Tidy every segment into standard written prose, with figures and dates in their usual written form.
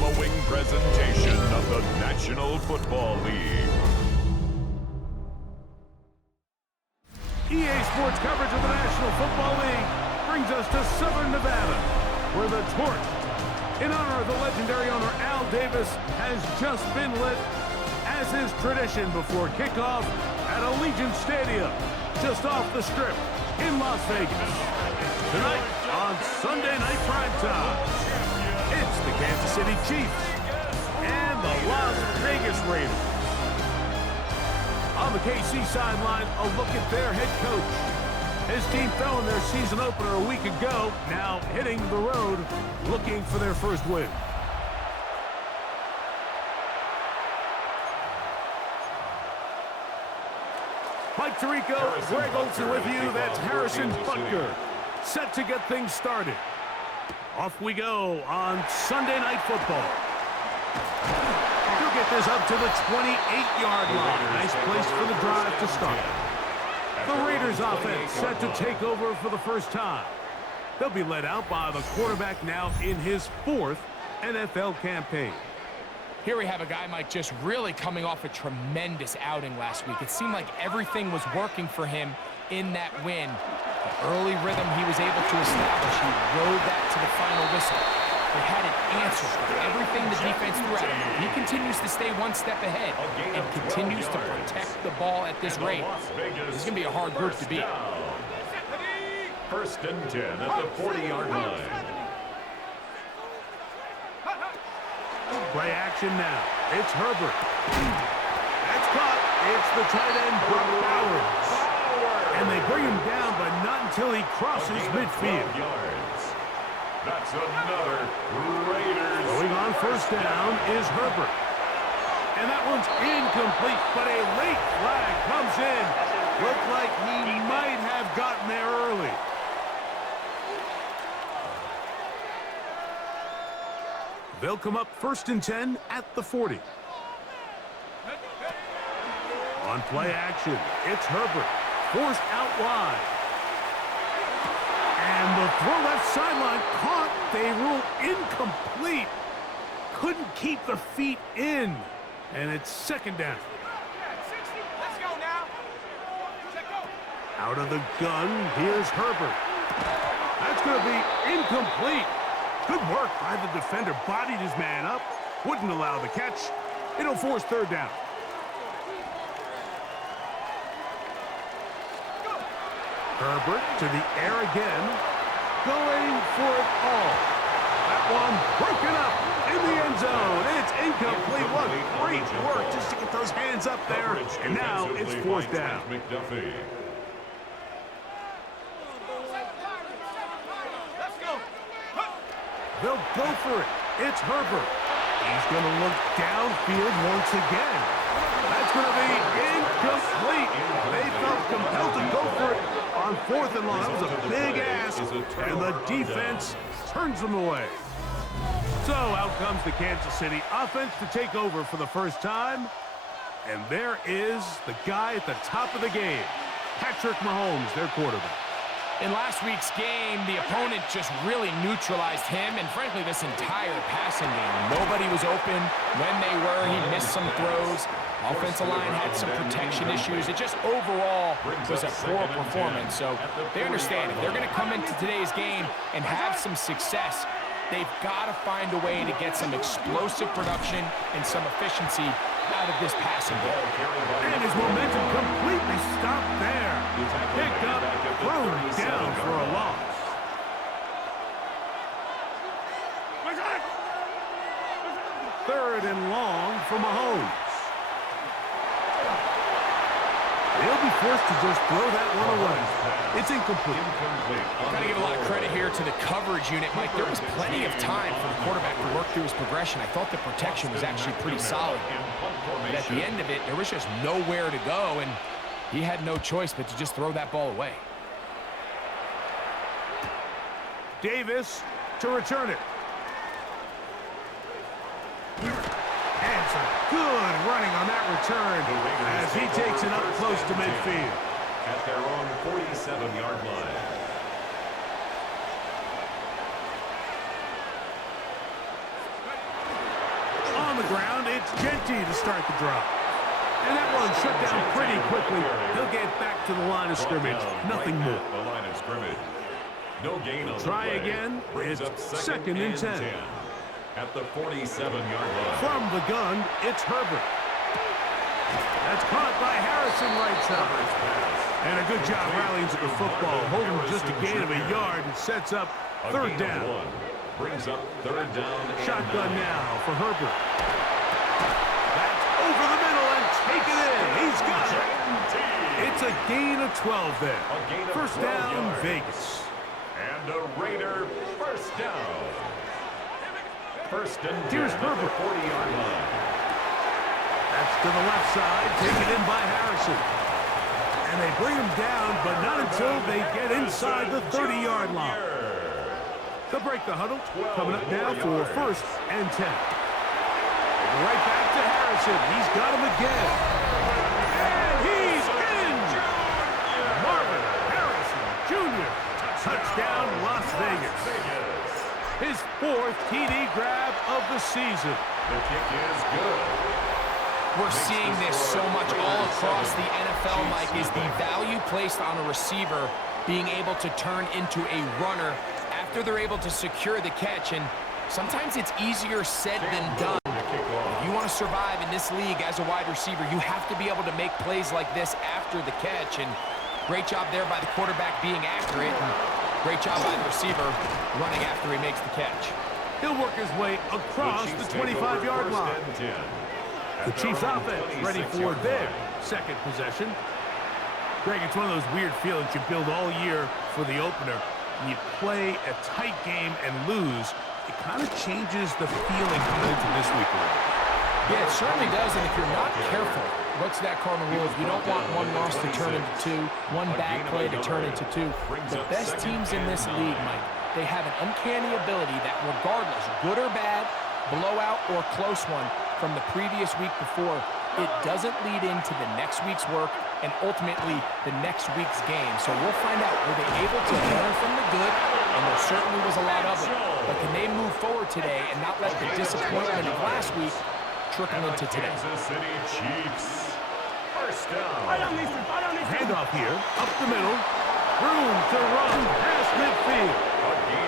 following presentation of the National Football League. EA Sports coverage of the National Football League brings us to Southern Nevada, where the torch, in honor of the legendary owner Al Davis, has just been lit, as is tradition before kickoff at Allegiant Stadium, just off the Strip in Las Vegas. Tonight on Sunday Night Primetime, it's the Kansas City Chiefs and the Las Vegas Raiders. On the KC sideline, a look at their head coach. His team fell in their season opener a week ago, now hitting the road, looking for their first win. Mike Tirico, Greg Olsen with you. That's Harrison Butker, set to get things started. Off we go on Sunday Night Football. He'll get this up to the 28-yard line. Nice place for the drive to start. The Raiders offense set to take over for the first time. They'll be led out by the quarterback now in his 4th NFL campaign. Here we have a guy, Mike, just really coming off a tremendous outing last week. It seemed like everything was working for him in that win. The early rhythm he was able to establish, he rode that to the final whistle. They had an answer for everything the defense threw at him. He continues to stay one step ahead and continues to protect the ball at this rate. This is going to be a hard group to beat. First and 10 at the 40-yard line. Play action now. It's Herbert. That's caught. It's the tight end, Brock Bowers. And they bring him down, but not until he crosses midfield. That's another Raiders. Going on first down is Herbert. And that one's incomplete, but a late flag comes in. Looked like he might have gotten there early. They'll come up first and 10 at the 40. On play action, it's Herbert. Forced out wide. And the throw left sideline caught. They rule incomplete. Couldn't keep the feet in. And it's second down. Let's go now. Out of the gun, here's Herbert. That's going to be incomplete. Good work by the defender. Bodied his man up. Wouldn't allow the catch. It'll force third down. Herbert to the air again. Going for it all. That one broken up in the end zone. It's incomplete. What great work just to get those hands up there. And now it's fourth down. They'll go for it. It's Herbert. He's going to look downfield once again. That's going to be incomplete. They felt compelled to go for it on 4th and long. That was a big ask, and the defense turns them away. So out comes the Kansas City offense to take over for the first time. And there is the guy at the top of the game, Patrick Mahomes, their quarterback. In last week's game, the opponent just really neutralized him and, frankly, this entire passing game. Nobody was open. When they were, he missed some throws. Offensive line had some protection issues. It just overall was a poor performance. So they understand if they're going to come into today's game and have some success, they've got to find a way to get some explosive production and some efficiency out of this passing game. And his momentum completely stopped there. Picked up, thrown down for a loss. Third and long for Mahomes. They'll be forced to just throw that one away. It's incomplete. Got to give a lot of credit here to the coverage unit, Mike. There was plenty of time for the quarterback to work through his progression. I thought the protection was actually pretty solid. But at the end of it, there was just nowhere to go, and he had no choice but to just throw that ball away. Davis to return it. And some good running on that return as he takes it up close to midfield. At their own 47-yard line. ground. It's Genty to start the drive. And that one shut down pretty quickly. He'll get back to the line of scrimmage. Nothing more. The line of scrimmage. No gain on the Try play. again. Brings It's up second and 10. At the 47-yard line. From the gun, it's Herbert. That's caught by Harrison right side. And a good job rallying to the football, holding just a gain of a yard and sets up third down. Brings up third down. Shotgun now for Herbert. That's over the middle and taken in. He's got it. It's a gain of 12 there. First down, Vegas. And a Raider first down. First and 10 Here's at the Herbert. 40-yard line. That's to the left side, taken in by Harrison. And they bring him down, but not until they get inside the 30-yard line. They'll break the huddle. Coming up now for first and 10. Right back to Harrison. He's got him again. And he's in! Marvin Harrison Jr. Touchdown, Las Vegas. His fourth TD grab of the season. The kick is good. We're seeing this so much all across the NFL, Mike, is the value placed on a receiver being able to turn into a runner after they're able to secure the catch. And sometimes it's easier said than done. If you want to survive in this league as a wide receiver, you have to be able to make plays like this after the catch. And great job there by the quarterback being accurate. And great job by the receiver running after he makes the catch. He'll work his way across the 25-yard line. The Chiefs offense ready for their second possession. Greg, it's one of those weird feelings you build all year for the opener. When you play a tight game and lose, it kind of changes the feeling coming into this week. Yeah, it certainly does, and if you're not careful, what's that cardinal rule? You don't want one loss to turn into two, one bad play to turn into two. The best teams in this league, Mike, they have an uncanny ability that regardless, good or bad, blowout or close one, from the previous week before, it doesn't lead into the next week's work and ultimately the next week's game. So we'll find out, were they able to learn from the good? And there certainly was a lot of it. But can they move forward today and not let the disappointment of last week trickle into today? Kansas City Chiefs. First down. Handoff here, up the middle. Room to run past midfield.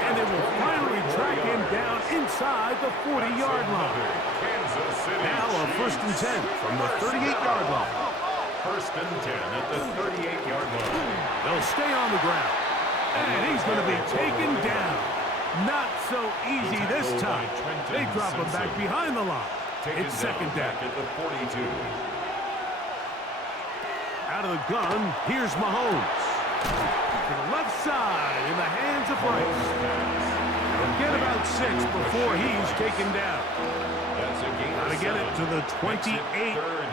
And they will finally track him down inside the 40-yard line. Now a first and 10 from the 38-yard line. First and 10 at the 38-yard line. They'll stay on the ground. And he's going to be taken down. Not so easy this time. They drop him back behind the line. It's second down. At the 42. Out of the gun, here's Mahomes. To the left side in the hands of Rice. He'll get about 6 before he's taken down. Got to get it to the 28,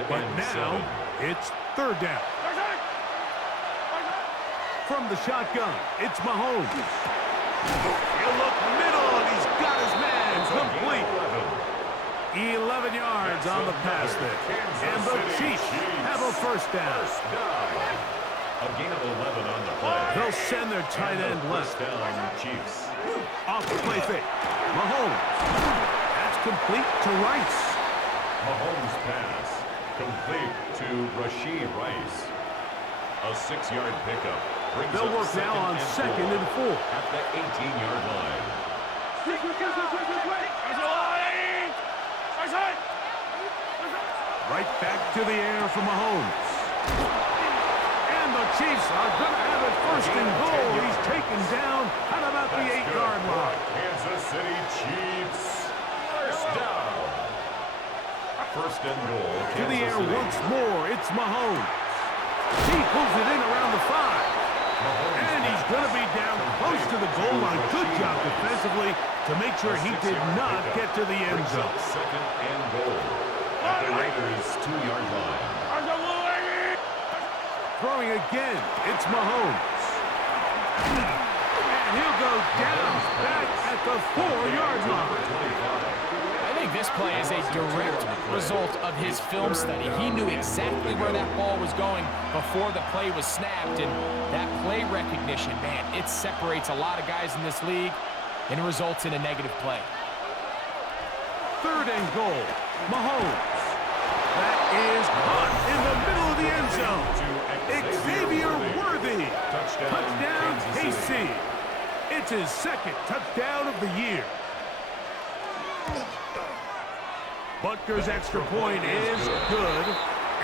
but now it's third down. From the shotgun, it's Mahomes. He'll look middle, and he's got his man complete. 11 yards on the pass there. And the Chiefs have a first down. A gain of 11 on the play. They'll send their tight end left. First down, Chiefs. Off the play fake. Mahomes. That's complete to Rice. Mahomes pass. Complete to Rashee Rice. A 6-yard pickup. They'll work now on second and 4. At the 18-yard line. Right back to the air for Mahomes. And the Chiefs are going to have it first and goal. He's taken down at about the 8-yard line. Kansas City Chiefs. First down. First and goal. To the air once more. It's Mahomes. He pulls it in around the 5. And he's going to be down close to the goal line. Good job defensively to make sure he did not get to the end zone. Second and goal. At the Raiders' 2-yard line. Throwing again, it's Mahomes. And he'll go down back at the 4-yard line. I think this play is a direct result of his film study. He knew exactly where that ball was going before the play was snapped, and that play recognition, man, it separates a lot of guys in this league and results in a negative play. Third and goal. Mahomes. That is caught in the middle of the end zone. Xavier Worthy. Touchdown, KC. It's his second touchdown of the year. Butker's extra point is good,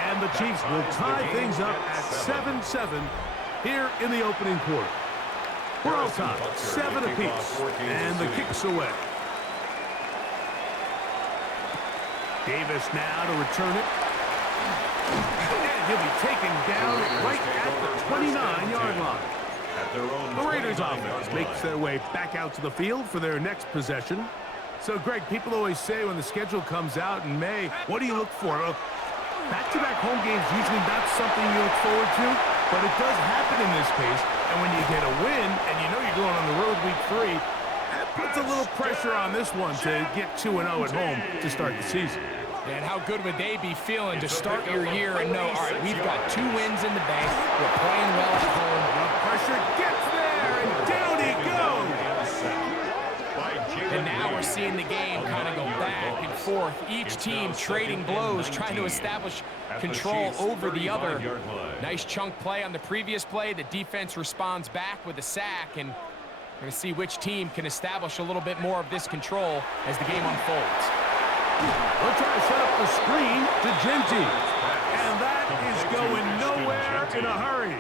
and the Chiefs will tie things up at 7-7 here in the opening quarter. We're all tied, 7 apiece, and the kick's away. Davis now to return it. And he'll be taken down right at the 29-yard line. The Raiders offense makes their way back out to the field for their next possession. So, Greg, people always say when the schedule comes out in May, what do you look for? Back-to-back home games usually not something you look forward to, but it does happen in this case. And when you get a win and you know you're going on the road week 3, that puts a little pressure on this one to get 2-0 at home to start the season. And how good would they be feeling to start your year and know, all right, we've got 2 wins in the bank, we're playing well at home. The pressure gets there, and down he goes. And now we're seeing the game kind of go back and forth. Each team trading blows, trying to establish control over the other. Nice chunk play on the previous play. The defense responds back with a sack, and we're going to see which team can establish a little bit more of this control as the game unfolds. They'll try to set up the screen to Genty. And that is going nowhere in a hurry.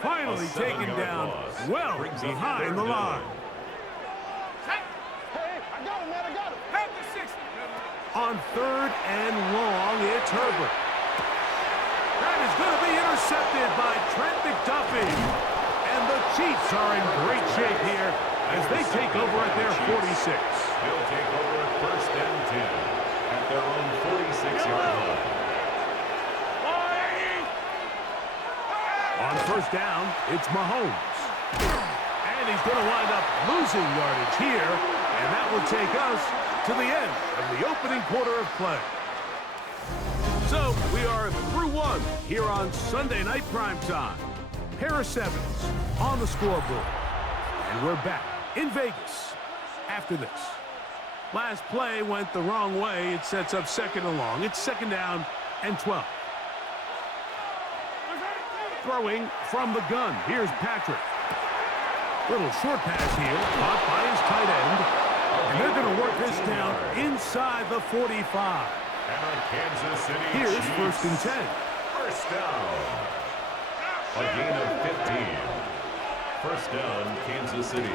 Finally taken down well behind the line. On 3rd and long, it's Herbert. That is going to be intercepted by Trent McDuffie. And the Chiefs are in great shape here as they take over at their 46. They'll take over at 1st and 10 at their own 46-yard line. On 1st down, it's Mahomes. And he's going to wind up losing yardage here, and that will take us to the end of the opening quarter of play. So we are through 1 here on Sunday Night Primetime. Harris Evans on the scoreboard. And we're back in Vegas after this. Last play went the wrong way. It sets up 2nd and long. It's 2nd down and 12. Throwing from the gun. Here's Patrick. Little short pass here, caught by his tight end. And they're going to work this down inside the 45. And on Kansas City Here's Chiefs, 1st and 10. First down. A gain of 15. First down, Kansas City.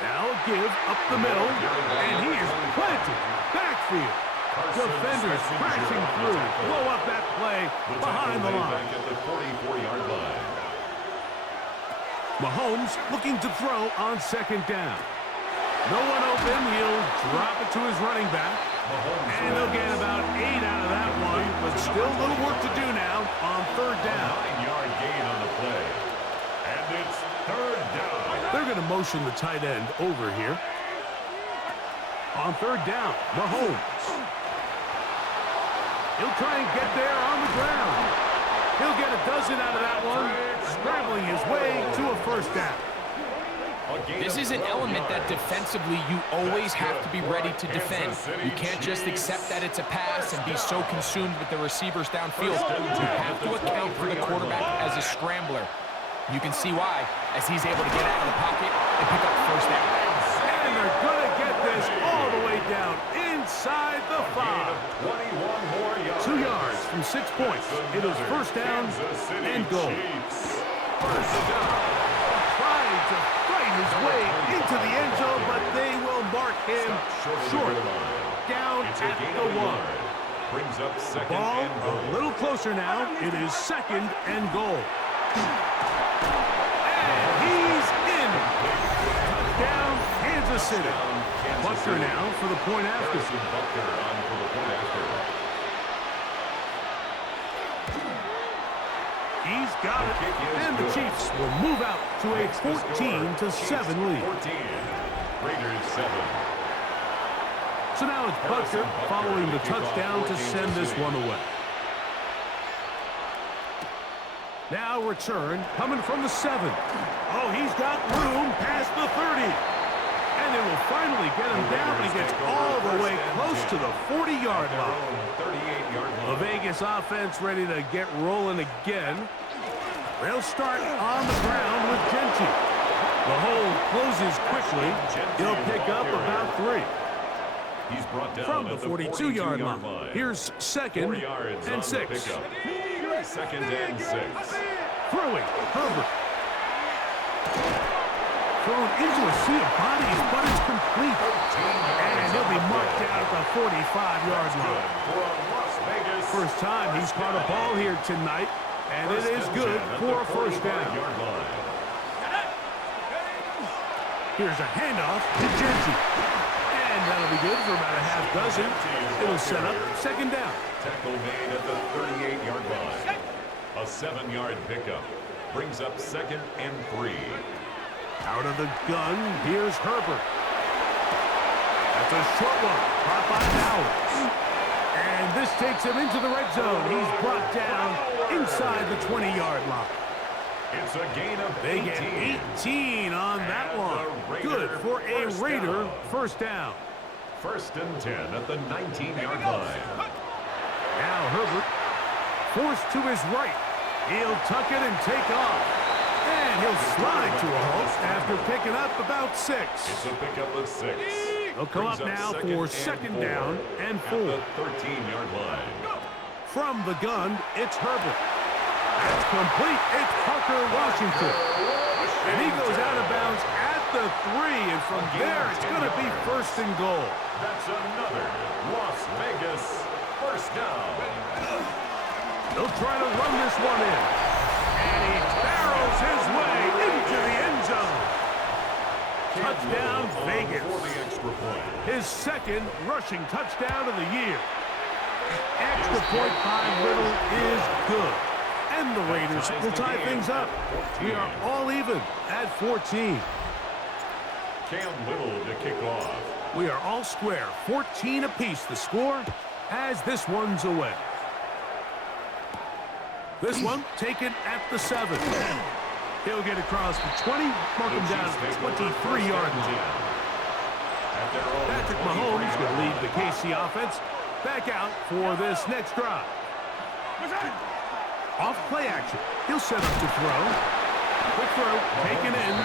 Now a give up the middle, and he is planted. Backfield. Defenders crashing through. Blow up that play behind the line. Back at the 44-yard line. Mahomes looking to throw on 2nd down. No one open. He'll drop it to his running back. And they'll get about 8 out of that one, but still a little work to do now on 3rd down. 9-yard gain on the play. And it's 3rd down. They're going to motion the tight end over here. On 3rd down, Mahomes. He'll try and get there on the ground. He'll get a dozen out of that one, scrambling his way to a 1st down. This is an element that defensively you always have to be ready to defend. You can't just accept that it's a pass and be so consumed with the receivers downfield. You have to account for the quarterback as a scrambler. You can see why, as he's able to get out of the pocket and pick up 1st down. And they're going to get this all the way down inside the 5. 21 more yards. 2 yards from 6 points. It is 1st down and goal. First down. Trying to fight his way into the end zone, but they will mark him short. Down at the 1. Brings up 2nd Ball and goal. a little closer now. It is 2nd and goal. And he's in. Touchdown, Kansas City. Bucker now for the point after. Bucker on for the point after. He's got it, and the Chiefs will move out to a 14-7 lead. 14. Raiders 7. So now it's Bucker following the touchdown to send this one away. Now return coming from the 7. Oh, he's got room past the 30. And they will finally get him down, but he gets all the way close to the 40-yard line. 38-yard The line. Vegas offense ready to get rolling again. They'll start on the ground with Gentry. The hole closes quickly. He'll pick up about 3. He's brought down From the at 42-yard line. Here's 2nd 4 yards and on 6. the pickup. 2nd and 6. Throwing, Herbert. Thrown into a sea of bodies, but it's complete. And he'll be marked down at the 45-yard line. For Las Vegas. First time he's caught a ball here tonight, and it is good for a first down. Here's a handoff to Gentry. And that'll be good for about a half dozen. It'll set up 2nd down. Tackle made at the 38-yard line. A 7-yard pickup brings up 2nd and 3. Out of the gun, here's Herbert. That's a short one, caught by Bowers. And this takes him into the red zone. He's brought down inside the 20-yard line. It's a gain of 18. They get 18 on that one. Good for a Raider first down. 1st and 10 at the 19-yard line. Now Herbert forced to his right. He'll tuck it and take off. And he'll slide to a halt after picking up about 6. It's a pickup of 6. He'll come up now for 2nd down and 4. At the 13-yard line. From the gun, it's Herbert. That's complete. It's Parker Washington. And he goes out of bounds at the 3. And from there, it's going to be 1st and goal. That's another Las Vegas first down. They'll try to run this one in. And he barrels his way into the end zone. Touchdown, Vegas. For the extra point. His 2nd rushing touchdown of the year. Extra point by Little is good. And the Raiders will tie things up. We are all even at 14. Cam Little to kick off. We are all square. 14 apiece the score as this one's away. This one taken at the 7. He'll get across the 20, mark him down at the 23-yard line. Patrick Mahomes going to lead the KC offense back out for this next drive. Off play action. He'll set up to throw. Quick throw, taken in.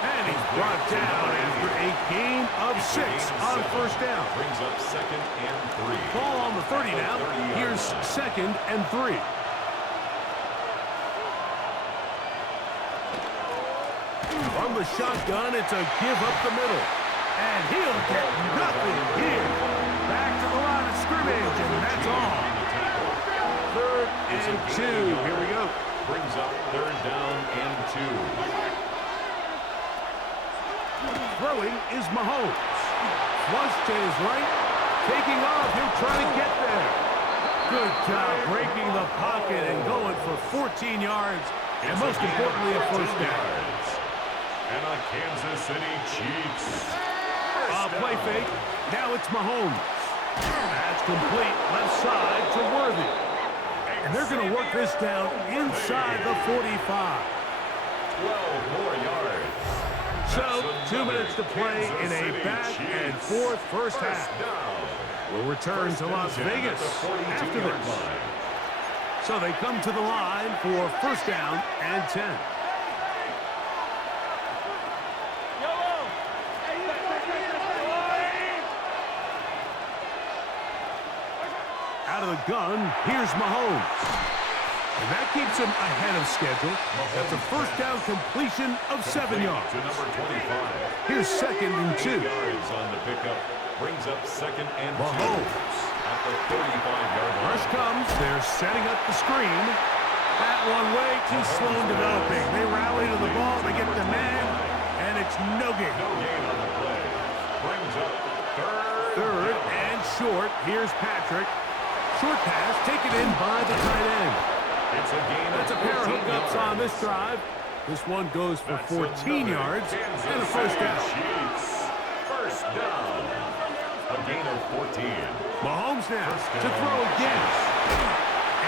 And he's brought down after a gain of 6 on first down. Brings up 2nd and 3. Ball on the 30 now. Here's 2nd and 3. From the shotgun, it's a give up the middle. And he'll get nothing here. Back to the line of scrimmage, and that's all. 3rd and 2. Here we go. Brings up 3rd down and 2. Throwing is Mahomes. Flush to his right. Taking off. He'll try to get there. Good job breaking the pocket and going for 14 yards. And most importantly, a first down. And a Kansas City Chiefs. Play fake. Now it's Mahomes. That's complete. Left side to Worthy. And they're going to work this down inside the 45. 12 more yards. So, 2 minutes to play in a back and forth first half. We'll return to Las Vegas after this. So they come to the line for first down and 10. Out of the gun, here's Mahomes. And that keeps him ahead of schedule. That's a first down completion of 7 yards. To number 25. Here's 2nd and 2. 8 yards on the pickup. Brings up 2nd and 2. Mahomes. At the 35-yard line. Rush comes. They're setting up the screen. That one way too slow in developing. They rally to the ball. They get the man. And it's no gain. No gain on the play. Brings up 3rd and short. Here's Patrick. Short pass taken in by the tight end. It's a gain. That's a pair of hookups on this drive. This one goes for 14 yards and a first down. First down. A gain of 14. Mahomes now to throw again.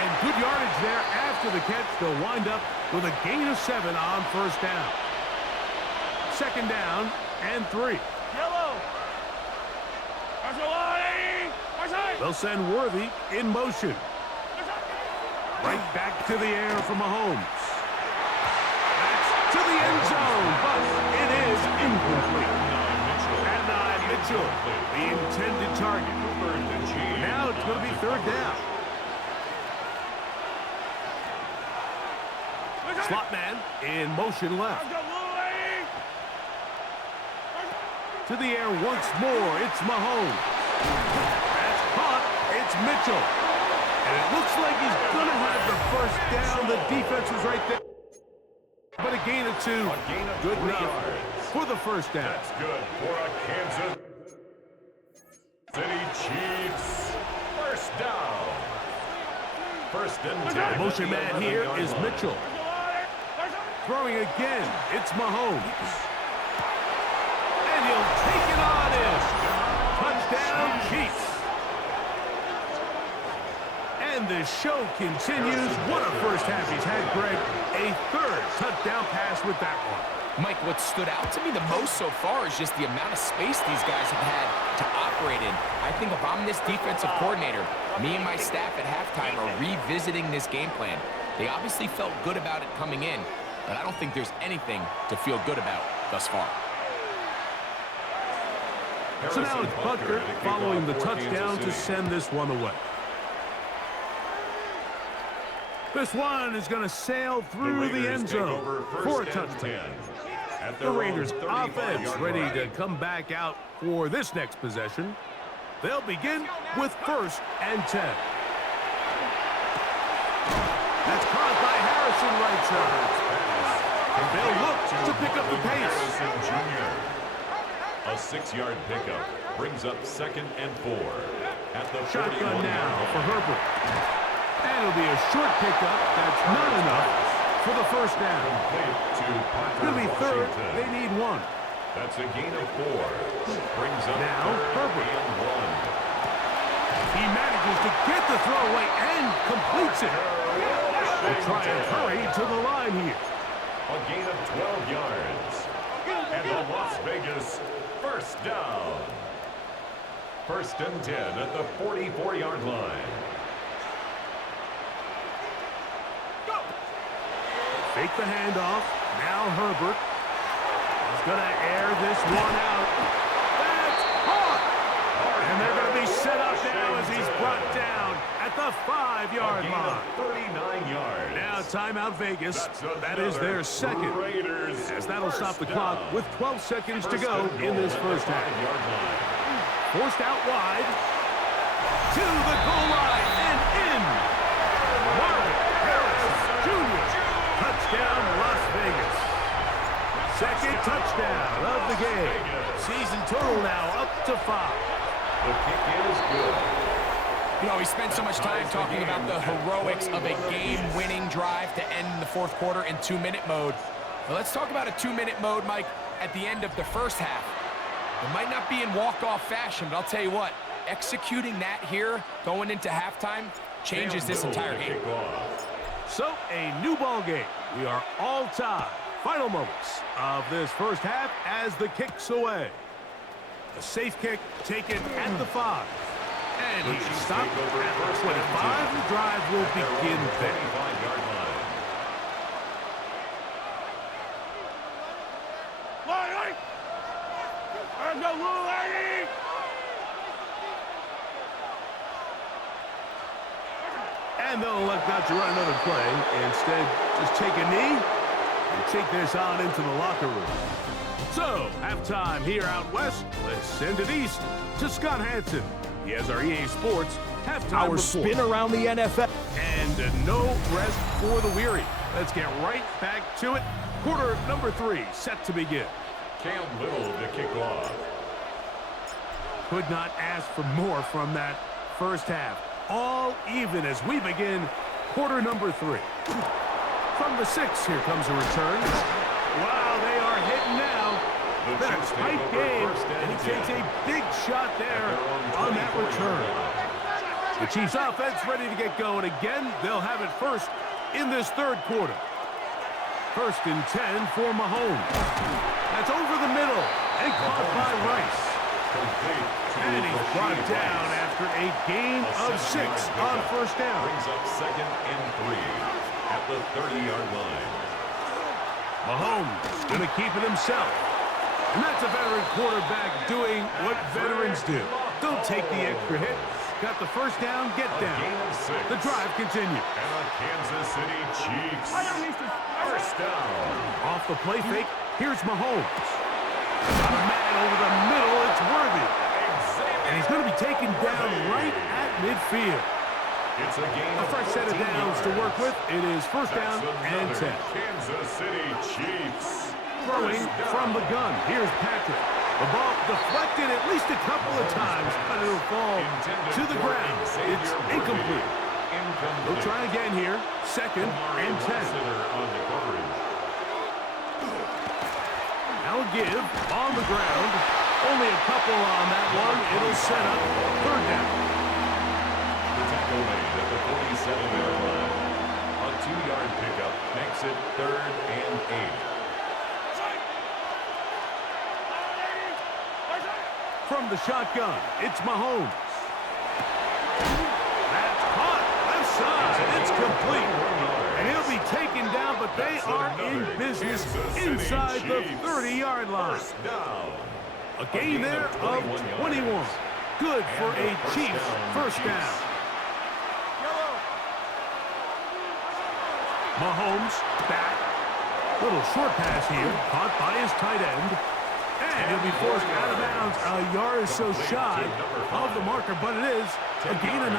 And good yardage there after the catch. They'll wind up with a gain of 7 on first down. 2nd down and 3. They'll send Worthy in motion. Right back to the air for Mahomes. That's to the end zone, but it is incomplete. And Mitchell, the intended target. Now it's going to be third down. Slot man in motion left. To the air once more, it's Mahomes. That's caught, it's Mitchell. And it looks like he's going to have the first down. The defense was right there. But a gain of 2, good enough for the first down. That's good for a Kansas City Chiefs. First down. First and 10. The motion man here is Mitchell. Throwing again, it's Mahomes. And he'll take it on in. Touchdown, Chiefs. And the show continues. What a first half he's had, Greg. A third touchdown pass with that one. Mike, what stood out to me the most so far is just the amount of space these guys have had to operate in. I think if I'm this defensive coordinator, me and my staff at halftime are revisiting this game plan. They obviously felt good about it coming in, but I don't think there's anything to feel good about thus far. So now it's Butker following the touchdown to send this one away. This one is going to sail through the end zone for a touchdown. The Raiders offense ready to come back out for this next possession. They'll begin with 1st and 10. That's caught by Harrison right side. They'll look to pick up the pace. A 6-yard pickup brings up 2nd and 4 at the shotgun now for Herbert. And it'll be a short pickup. That's not enough for the first down. It'll be 3rd. They need 1. That's a gain of 4. Brings up now Herbert. And 1. He manages to get the throw away and completes it. They'll try and hurry to the line here. A gain of 12 yards. And the Las Vegas first down. 1st and 10 at the 44-yard line. Fake the handoff. Now Herbert is going to air this one out. That's caught! And they're going to be set up now as he's brought down at the 5-yard line. 39 yards. Now timeout Vegas. That is their second. Raiders as that'll stop the clock with 12 seconds to go in this first half. Forced out wide. To the goal line and in. Marvin Harris Jr. Touchdown, Las Vegas. Second touchdown of the game. Season total now up to 5. The kick is good. You know, we spent so much time talking about the heroics of a game-winning drive to end the 4th quarter in 2-minute mode. Well, let's talk about a 2-minute mode, Mike, at the end of the first half. It might not be in walk-off fashion, but I'll tell you what, executing that here, going into halftime, changes this entire game. So, a new ball game. We are all tied. Final moments of this first half as the kick's away. A safe kick taken at the 5. And he's stopped at the 25. The drive will begin there. And they'll elect not to run another play. Instead, just take a knee and take this on into the locker room. So, halftime here out west. Let's send it east to Scott Hansen. He has our EA Sports halftime Our report. spin around the NFL. And no rest for the weary. Let's get right back to it. Quarter number 3 set to begin. Cam Little to kick off. Could not ask for more from that first half. All even as we begin quarter number 3. From the 6, here comes a return. Wow, they are hitting now. Been a tight game, and he takes a big shot there on that return. The Chiefs offense ready to get going again. They'll have it first in this 3rd quarter. 1st and 10 for Mahomes. That's over the middle and caught by Rice. Complete to And he's brought Rasheed down Rice. after a gain A of 6 on 7-yard first down. Brings up 2nd and 3 at the 30-yard line. Mahomes going to keep it himself. And that's a veteran quarterback doing what veterans do. Don't take the extra hit. Got the first down, get A down. gain of 6. The drive continues. And the Kansas City Chiefs. First down. Off the play fake, here's Mahomes. Got a man over the middle, it's Worthy. And he's going to be taken down right at midfield. It's a gain A of fresh set of 14 downs to yards. work with. It is first down That's and another 10. Kansas City Chiefs. Throwing First down. from the gun. Here's Patrick. The ball deflected at least a couple of times, but it'll fall Intended to the for ground. Xavier It's Worthy. incomplete. Incomplete. We'll try again here. Second Amari and 10. Rossiter on the coverage. Now a give on the ground. Only a couple on that one. It'll set up third down. The tackle made at the 47-yard line. A 2-yard pickup makes it 3rd and 8. From the shotgun, it's Mahomes. That's caught. Left side. It's complete. And he'll be taken down, but they are in business inside the 30-yard line. First down. A gain there of 21. Good for a Chiefs first down. Mahomes back. Little short pass here, caught by his tight end. And he'll be forced out of bounds a yard or so shy of the marker, but it is a gain of 9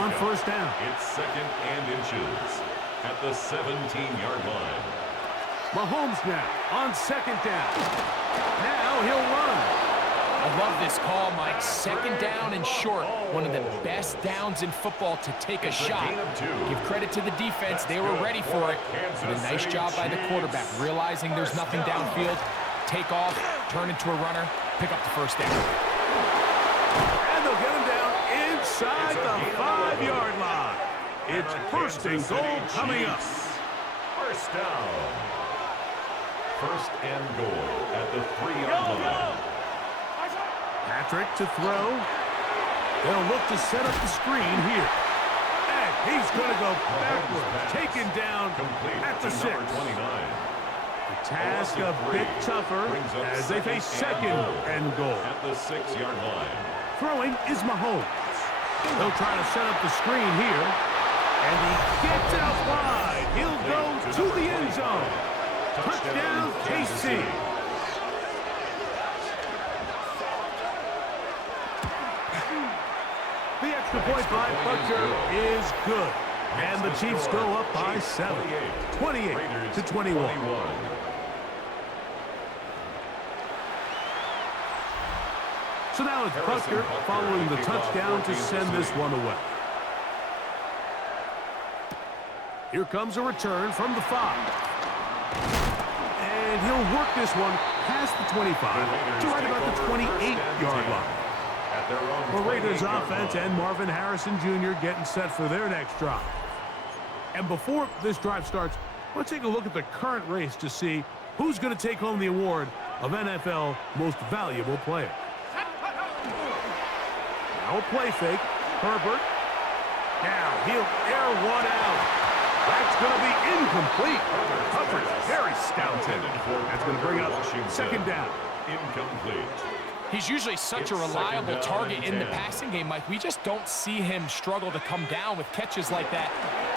on first down. It's 2nd and inches at the 17-yard line. Mahomes now on second down. Now he'll run. I love this call, Mike. Second down and short. One of the best downs in football to take a shot. gain of 2. Give credit to the defense. They were ready for it. Did a nice job by the quarterback, realizing there's nothing downfield. Take off, turn into a runner, pick up the first down. And they'll get him down inside the 5-yard line. It's first and goal coming up. First down. First and goal at the 3-yard line. Patrick to throw. They'll look to set up the screen here. And he's going to go backwards, taken down Complete at the to 6. number 29. The task a bit tougher as they face second and goal. At the 6-yard line. Throwing is Mahomes. They'll try to set up the screen here. And he gets out wide. He'll go to the end zone. Touchdown, KC. The extra point by Butker is good. And the Chiefs go up by 7. 28-21. So now it's Butker following the touchdown to send this one away. Here comes a return from the 5. And he'll work this one past the 25 to right about the 28-yard line. The Raiders offense and Marvin Harrison Jr. getting set for their next drive. And before this drive starts, let's take a look at the current race to see who's going to take home the award of NFL Most Valuable Player. Now a play fake. Herbert. Now he'll air one out. That's going to be incomplete. Coverage very stouted. That's going to bring up second down. Incomplete. He's usually such a reliable target in the passing game, Mike. We just don't see him struggle to come down with catches like that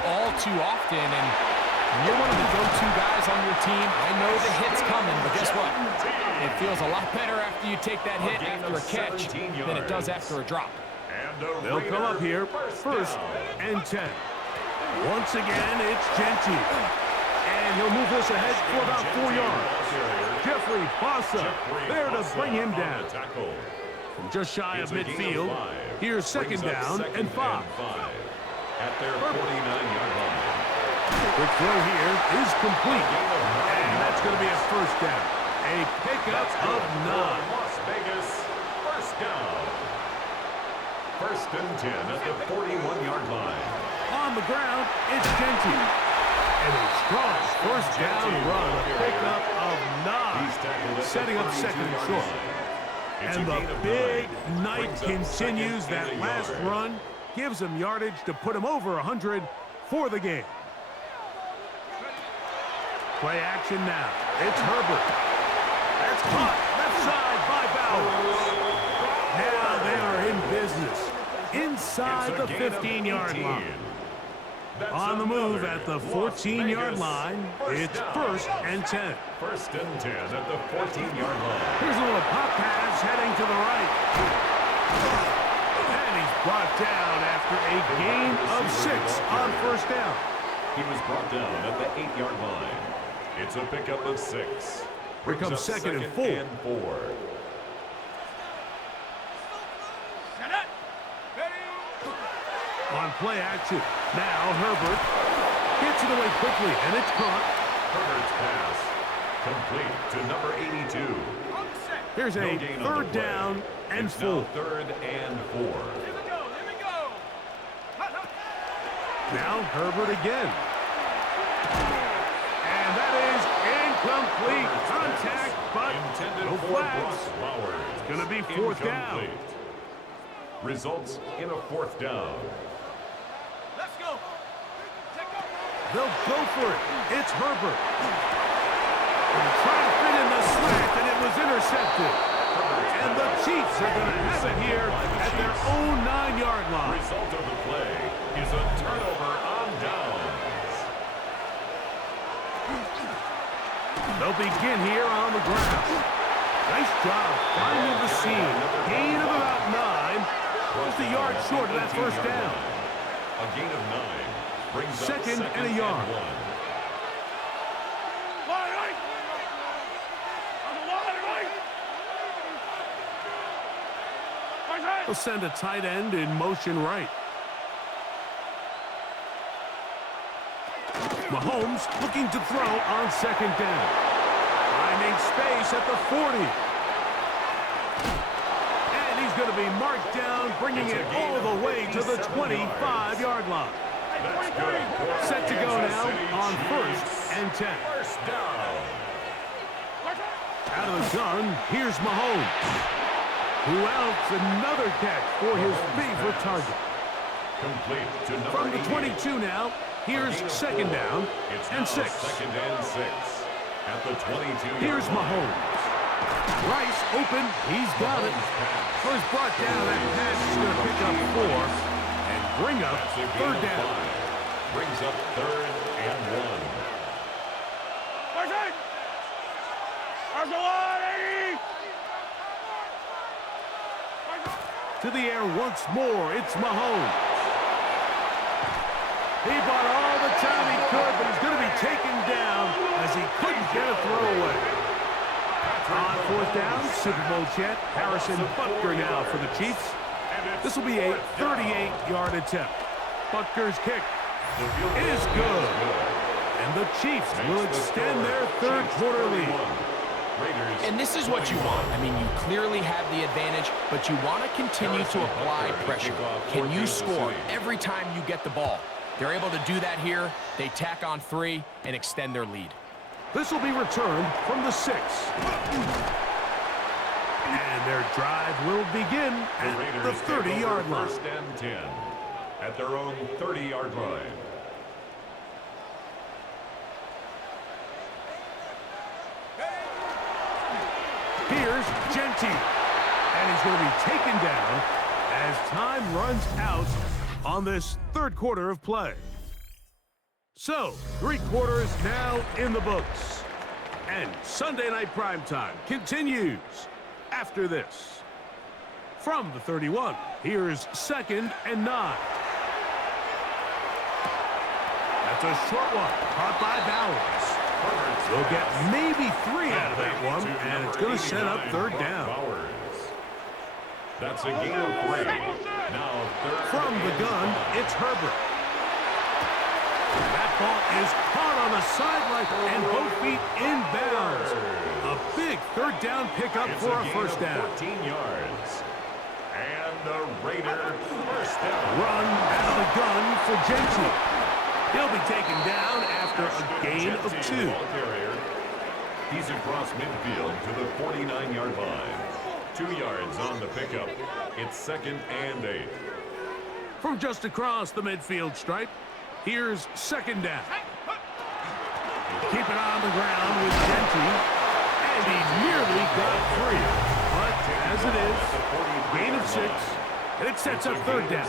all too often. And when you're one of the go-to guys on your team, I know the hit's coming, but guess what? It feels a lot better after you take that hit after a catch than it does after a drop. They'll come up here first and 10. Once again, it's Genty. And he'll move this ahead for about 4 yards. Jeffrey Bossa there to bring him down. From just shy of midfield, here's second down and 5. At their 49-yard line. Quick throw here is complete. And that's going to be a first down. A pickup of 9. Las Vegas, first down. First and 10 at the 41-yard line. On the ground, it's Genty. And a strong first down run, a pickup of 9, setting up second and short. It's a And the gain of big 9. night Brings up continues. second That and a last yard. run gives him yardage to put him over 100 for the game. Play action now. It's Herbert. That's caught left side by Bowers. Now they are in business inside It's a the gain of 15-yard 18. line. That's On the move another at the Las 14-yard Vegas line, first it's down. 1st and 10. 1st and 10 at the 14-yard line. Here's a little pop pass heading to the right. And he's brought down after a gain of 6 on 1st down. He was brought down at the 8-yard line. It's a pickup of 6. Here Brings comes up second and second 4. and 4. Set it. Ready. On play action. Now Herbert gets it away quickly, and it's caught. Herbert's pass complete to number 82. On set. Here's No a gain on the 3rd play. down and It's 4. now 3rd and 4. Here we go. Here we go. Hut, hut. Now Herbert again. And that is incomplete. Contact, but Intended no for flags. Brock Bowers. It's gonna be 4th down. Incomplete. Results in a 4th down. Let's go. Check go. They'll go for it. It's Herbert. And trying to fit in the slant, and it was intercepted. And the Chiefs are going to have it here at their own 9-yard line. Result of the play is a turnover on downs. They'll begin here on the ground. Nice job finding the seam. Gain of about 9. Just a yard short of that 1st down. A gain of 9 brings up Second and a yard. 1. Line right. On the line right. Right hand. They'll send a tight end in motion right. Mahomes looking to throw on 2nd down. Finding space at the 40. And he's going to be marked down, bringing it all the way to the 25-yard line. That's good. Set to go Kansas now City on Chiefs. 1st and 10. 1st down. Out of the gun, here's Mahomes. Who else? Another catch for his favorite target. Complete to number From the 88. 22 now, here's A gain of 2nd 4. down It's and now 6. 2nd and 6 at the 22. Here's Mahomes. Rice open. He's got it. So he's brought down. That pass is going to pick up 4 and bring up That's a gain 3rd of down. 5. Brings up 3rd and 1. Right hand. On the line, 80. To the air once more. It's Mahomes. He bought all the time he could, but he's going to be taken down as he couldn't get a throw away. On 4th down, Super Bowl champ Harrison Butker now for the Chiefs. This will be a 38-yard attempt. Butker's kick is good. And the Chiefs will extend their 3rd quarter lead. Raiders. And this is what you want. I mean, you clearly have the advantage, but you want to continue to apply pressure. Can you score every time you get the ball? They're able to do that here. They tack on 3 and extend their lead. This will be returned from the 6. And their drive will begin The at Raiders the take over 30-yard line. 1st and 10 at their own 30-yard line. Here's Genty. And he's going to be taken down as time runs out on this 3rd quarter of play. So, 3 quarters now in the books. And Sunday Night Primetime continues after this. From the 31, here's 2nd and 9. That's a short one, caught by Bowers. They'll get maybe 3 out of that one, and it's going to set up 3rd down. Bowers. That's a gain of 3. Now 3rd From the and gun, 5. it's Herbert. That ball is caught on the sideline, and both feet inbounds. A big 3rd down pickup It's for a gain 1st of down. 14 yards. And the Raider 1st down. Run out of the gun for Genty. He'll be taken down after a gain of 2. Ball carrier. He's across midfield to the 49-yard line. 2 yards on the pickup. It's 2nd and 8. From just across the midfield stripe, here's 2nd down. Keep it on the ground with Genty, and he nearly got free. But as it is, gain of 6, and it sets up 3rd down.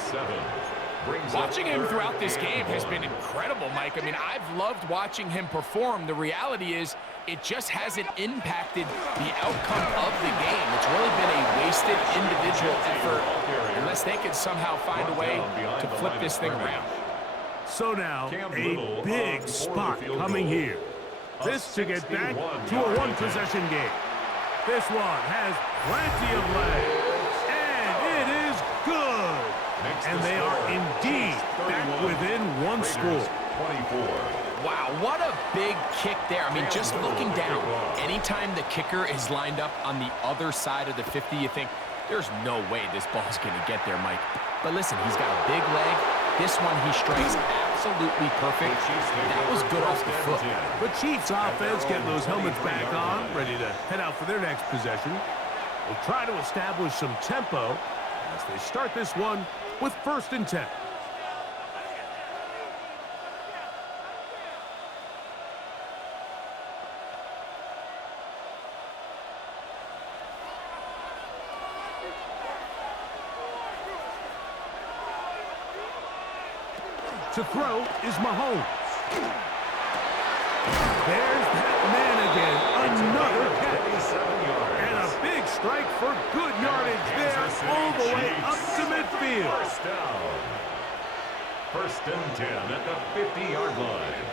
Watching him throughout this game has been incredible, Mike. I mean, I've loved watching him perform. The reality is it just hasn't impacted the outcome of the game. It's really been a wasted individual effort unless they can somehow find a way to flip this thing around. So now, a big spot coming here. This to get back to a one-possession game. This one has plenty of legs, and it is good. And they are indeed back within 1 score. Wow, what a big kick there. I mean, just looking down, anytime the kicker is lined up on the other side of the 50, you think, there's no way this ball's going to get there, Mike. But listen, he's got a big leg. This one he strikes absolutely perfect. That was good off the foot. The Chiefs offense getting those helmets back on, ready to head out for their next possession. They'll try to establish some tempo as they start this one with 1st and 10. To throw is Mahomes. There's that man again. Another catch. And a big strike for good yardage there all the way up to midfield. 1st down. 1st and 10 at the 50-yard line.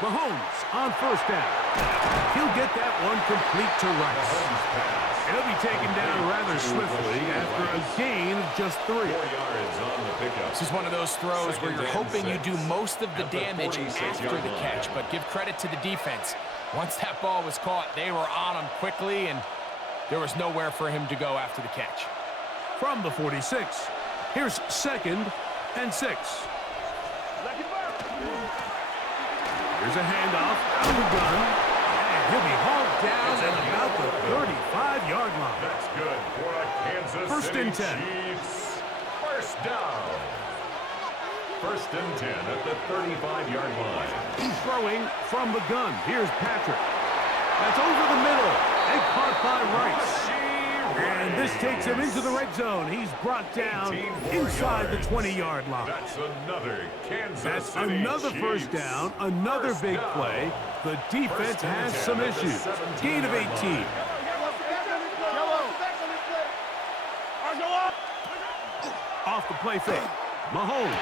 Mahomes on 1st down. He'll get that one complete to Rice. He'll be taken down rather swiftly after a gain of just 3. 4 yards on the pickup. This is one of those throws where you're hoping you do most of the damage after the catch, but give credit to the defense. Once that ball was caught, they were on him quickly, and there was nowhere for him to go after the catch. From the 46, here's 2nd and 6. Here's a handoff out of the gun, and he'll be hauled down at about the 35-yard line. That's good for a Kansas 1st City and 10. Chiefs. 1st down. 1st and 10 at the 35-yard line. Throwing from the gun. Here's Patrick. That's over the middle and caught by Rice. And this takes him into the red zone. He's brought down inside the 20-yard line. That's another Kansas That's City another Chiefs. 1st down, another big play. The defense has some issues. Gain of 18. Off the play fake. Mahomes.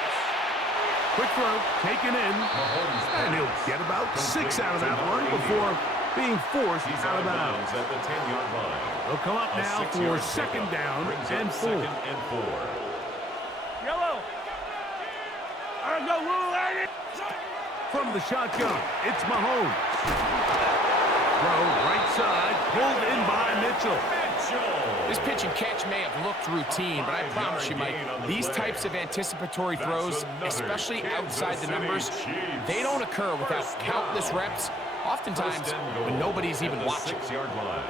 Quick throw, taken in. And he'll get about 6 out of that one before being forced out of bounds. At the 10-yard line. They'll come up now for 2nd down and 4. 2nd and 4. Yellow. From the shotgun, it's Mahomes. Throw right side, pulled in by Mitchell. This pitch and catch may have looked routine, but I promise you, Mike, these types of anticipatory throws, especially outside the numbers, they don't occur without countless reps, oftentimes when nobody's even watching. 6-yard line.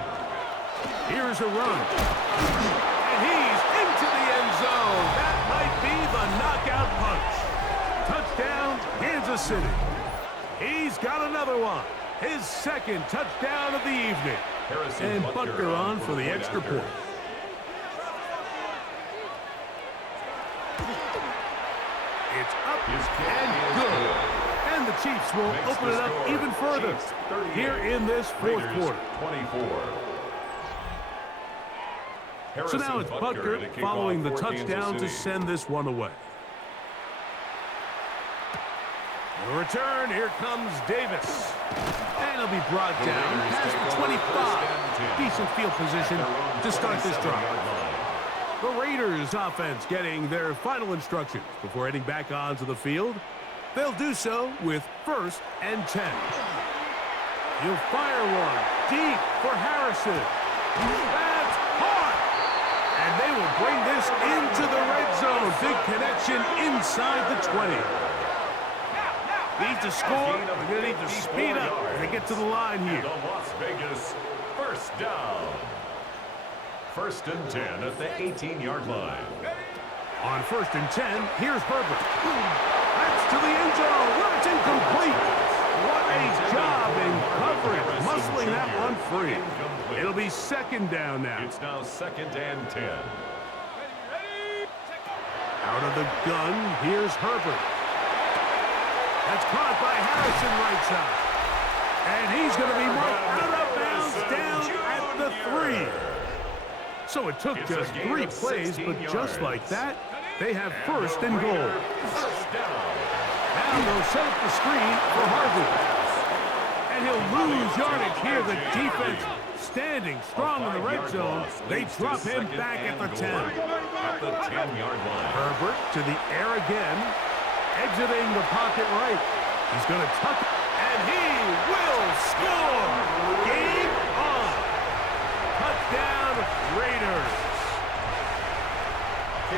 Here's a run. And he's into the end zone. That might be the knockout punch. Touchdown, Kansas City. He's got another one. His 2nd touchdown of the evening. And Butker on for the extra point. It's up and good. And the Chiefs will open it up even further here in this 4th quarter. 24. So now it's Butker following the touchdown to send this one away. The return, here comes Davis. And he'll be brought down past the 25. Decent field position to start this drive. The Raiders offense getting their final instructions before heading back onto the field. They'll do so with 1st and 10. He'll fire one deep for Harrison. That's hard. And they will bring this into the red zone. Big connection inside the 20. Need to score. They're going to need to speed up as they get to the line here. The Las Vegas 1st first down. First and 10 at the 18-yard line. On first and 10, here's Herbert. That's to the end zone, where it's incomplete. What a job in coverage, muscling that one free. It'll be second down now. It's now second and 10. Out of the gun, here's Herbert. That's caught by Harrison right side. And he's going to be marked out of bounds down at the 3. So it took just 3 plays, but just like that, they have first and goal. Now they'll set up the screen for Harvey. And he'll lose yardage here. The defense standing strong in the red zone. They drop him back at the 10. At the 10-yard line. Herbert to the air again, exiting the pocket right. He's going to tuck it, and he will score. Game on. Touchdown, Raiders.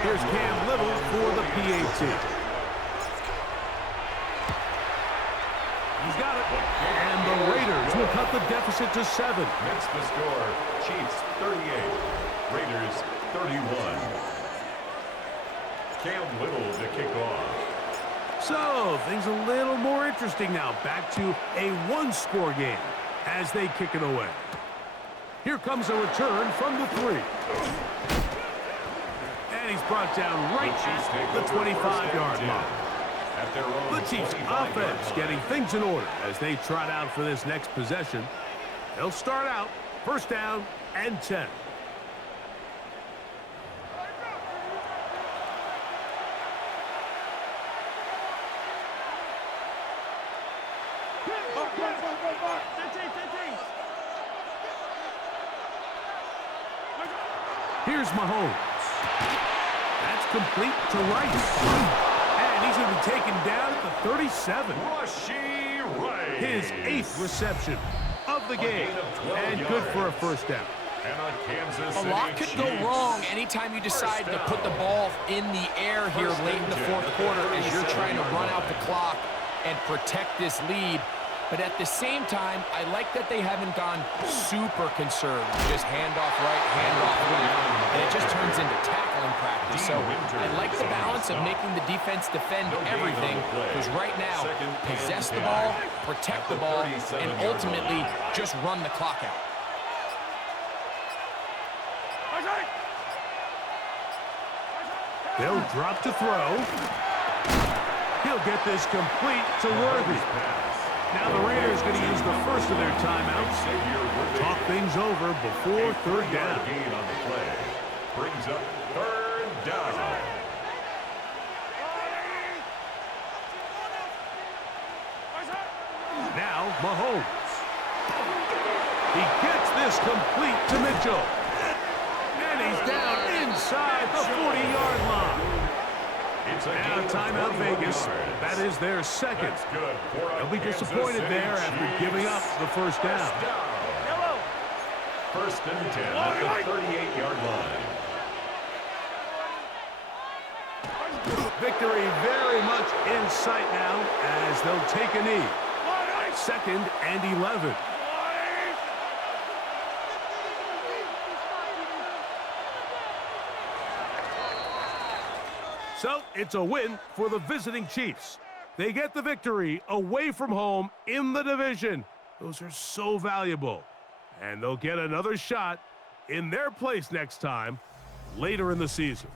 Here's Cam Little for the PAT. He's got it. And the Raiders will cut the deficit to 7. Makes the score. Chiefs 38. Raiders 31. Cam Little to kick off. So, things a little more interesting now. Back to a one-score game as they kick it away. Here comes a return from the 3. And he's brought down right at the 25-yard line. The Chiefs offense getting things in order as they trot out for this next possession. They'll start out first down and 10. Here's Mahomes. That's complete to Rice. And he's going to be taken down at the 37. Rashee Rice. His 8th reception of the game. And good for a first down. A lot could go wrong anytime you decide to put the ball in the air here late in the fourth quarter as you're trying to run out the clock and protect this lead. But at the same time, I like that they haven't gone super conservative. Just hand off right, hand off left. And it just turns into tackling practice. So I like the balance of making the defense defend everything. Because right now, possess the ball, protect the ball, and ultimately just run the clock out. They'll drop to throw. He'll get this complete to Worthy. Now the Raiders going to use the first of their timeouts. Talk things over before third down. Gain on the play. Brings up third down. Now Mahomes. He gets this complete to Mitchell. And he's down inside the 40-yard line. Now timeout Vegas. That is their second. They'll be disappointed there after giving up the first down. First and 10 at the 38-yard line. Victory very much in sight now as they'll take a knee. Second and 11. So, it's a win for the visiting Chiefs. They get the victory away from home in the division. Those are so valuable. And they'll get another shot in their place next time, later in the season.